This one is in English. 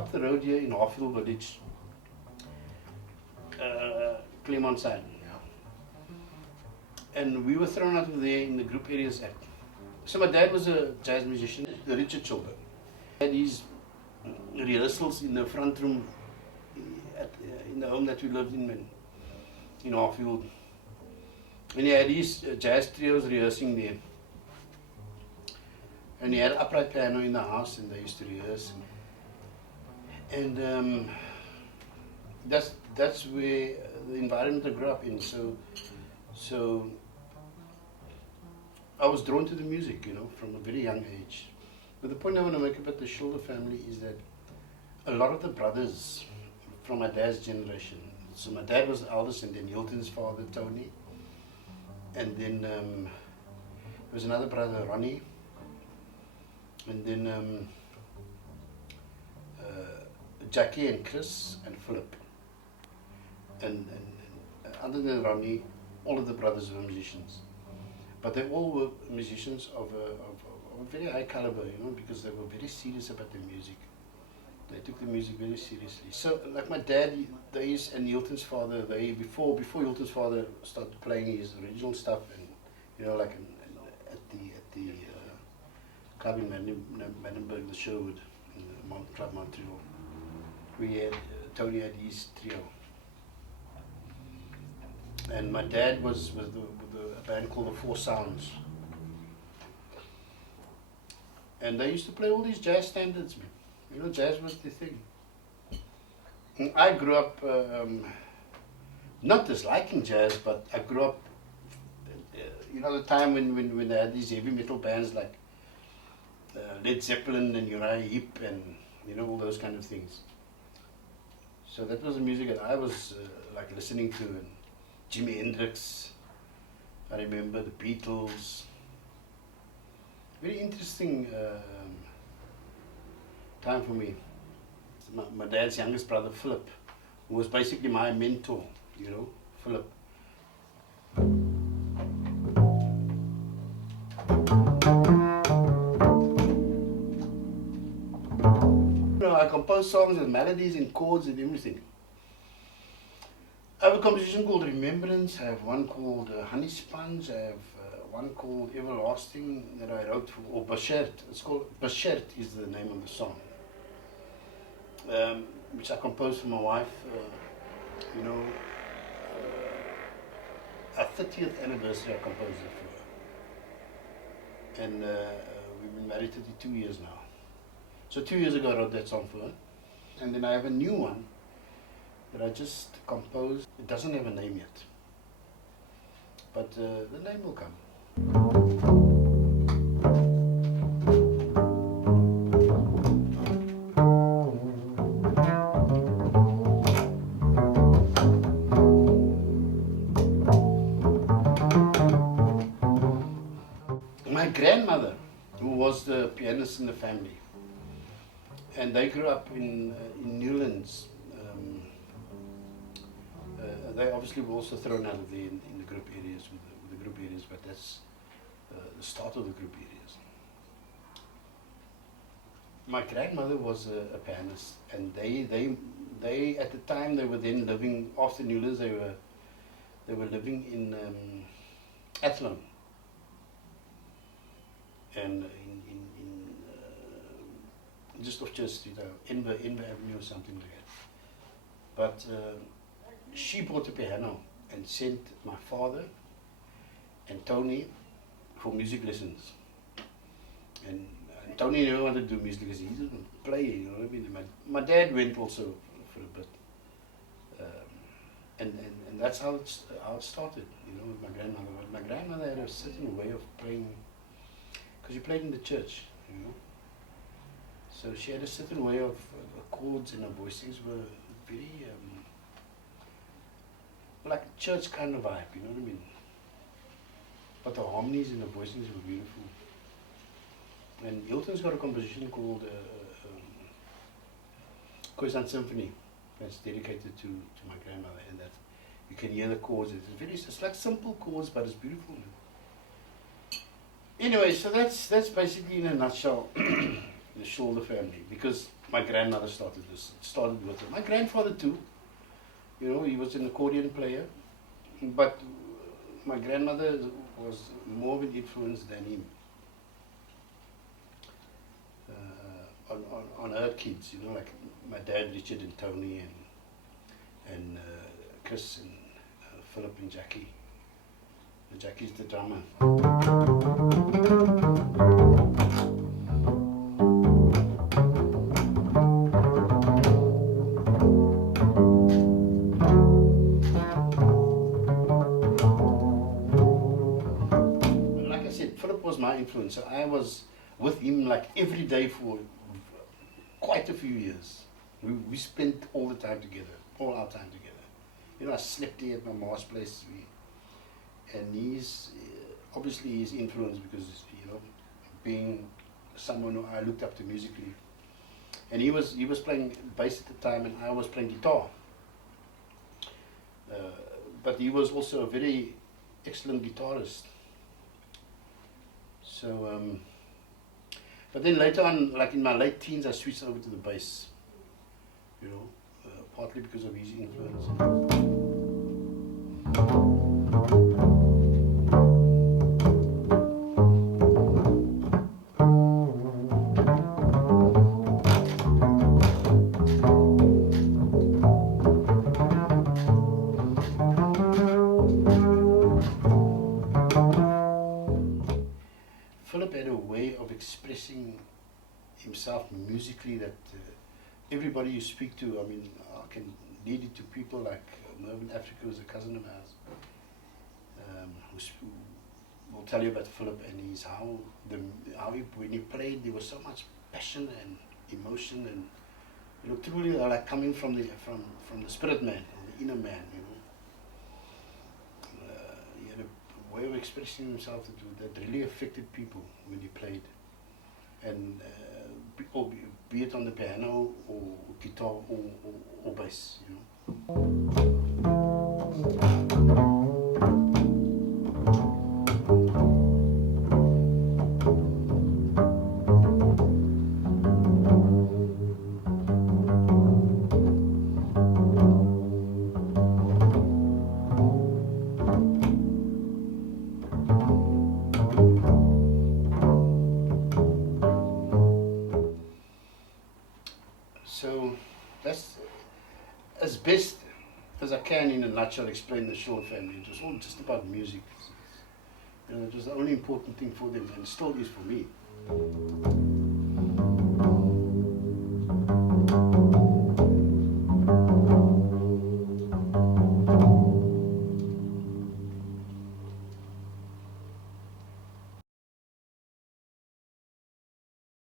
up the road here in Harfield Village, Claremont side. And we were thrown out of there in the group areas act. So my dad was a jazz musician, Eldred Schilder. He had his rehearsals in the front room in the home that we lived in Harfield. And he had his jazz trios rehearsing there. And he had an upright piano in the house, and they used to rehearse. And that's where the environment I grew up in. So I was drawn to the music, from a very young age. But the point I want to make about the Schilder family is that a lot of the brothers from my dad's generation, so my dad was the eldest, and then Hilton's father, Tony, and then there was another brother, Ronnie, and then Jackie and Chris and Philip. And other than Ronnie, all of the brothers were musicians. But they all were musicians of a very high caliber, because they were very serious about their music. They took the music very seriously. So, like my dad, and Hilton's father, before Hilton's father started playing his original stuff, and like at the club in Manenberg, the Sherwood, in the Club Montreal, Tony had his trio. And my dad was with a band called the Four Sounds. And they used to play all these jazz standards, man. Jazz was the thing. And I grew up not disliking jazz, but I grew up, the time when they had these heavy metal bands like Led Zeppelin and Uriah Heep and, all those kind of things. So that was the music that I was like listening to. And Jimi Hendrix, I remember the Beatles. Very interesting time for me. My dad's youngest brother, Philip, who was basically my mentor, Philip. I compose songs with melodies and chords and everything. I have a composition called Remembrance, I have one called Honey Sponge, I have one called Everlasting that I wrote for, or Bashert. It's called Bashert is the name of the song, which I composed for my wife, our 30th anniversary I composed it for her. And we've been married 32 years now. So 2 years ago I wrote that song for her. And then I have a new one that I just composed. It doesn't have a name yet, but the name will come. My grandmother, who was the pianist in the family, and they grew up in Newlands. They obviously were also thrown out of there in the group areas, with the group areas, but that's the start of the group areas. My grandmother was a pianist, and they at the time they were then living after Newlands. They were living in Athlone, and in just off Church Street, Enver Avenue or something like that. But she bought a piano and sent my father and Tony for music lessons. And Tony never wanted to do music because he didn't play, you know what I mean. My dad went also for a bit. And that's how it started, you know, with my grandmother. But my grandmother had a certain way of playing, because she played in the church, you know. So she had a certain way of chords, and her voicings were very like a church kind of vibe, you know what I mean? But the harmonies and the voicings were beautiful. And Hilton's got a composition called Khoisan Symphony that's dedicated to my grandmother, and that you can hear the chords. It's like simple chords, but it's beautiful. Anyway, so that's basically in a nutshell the Schilder family, because my grandmother started this. It started with her. My grandfather too. You know, he was an accordion player, but my grandmother was more of an influence than him on her kids. You know, like my dad, Richard and Tony, and Chris and Philip and Jackie. Jackie's the drummer. Like I said, Philip was my influence. So I was with him like every day for quite a few years. We spent all the time together, all our time together. You know, I slept here at my mom's place. And he's obviously his influence because, you know, being someone who I looked up to musically, and he was playing bass at the time, and I was playing guitar. But he was also a very excellent guitarist. So, but then later on, like in my late teens, I switched over to the bass. You know, partly because of his influence. Philip had a way of expressing himself musically that everybody you speak to, I mean, I can lead it to people like Mervyn Africa, who's a cousin of ours, who will tell you about Philip and how he, when he played, there was so much passion and emotion, and you know, truly like coming from the spirit man, the inner man, you know. He had a way of expressing himself that really affected people when he played, and be it on the piano or guitar or bass, you know. So that's as best as I can in a nutshell explain the Schilder family. It was all just about music. You know, it was the only important thing for them, and still is for me.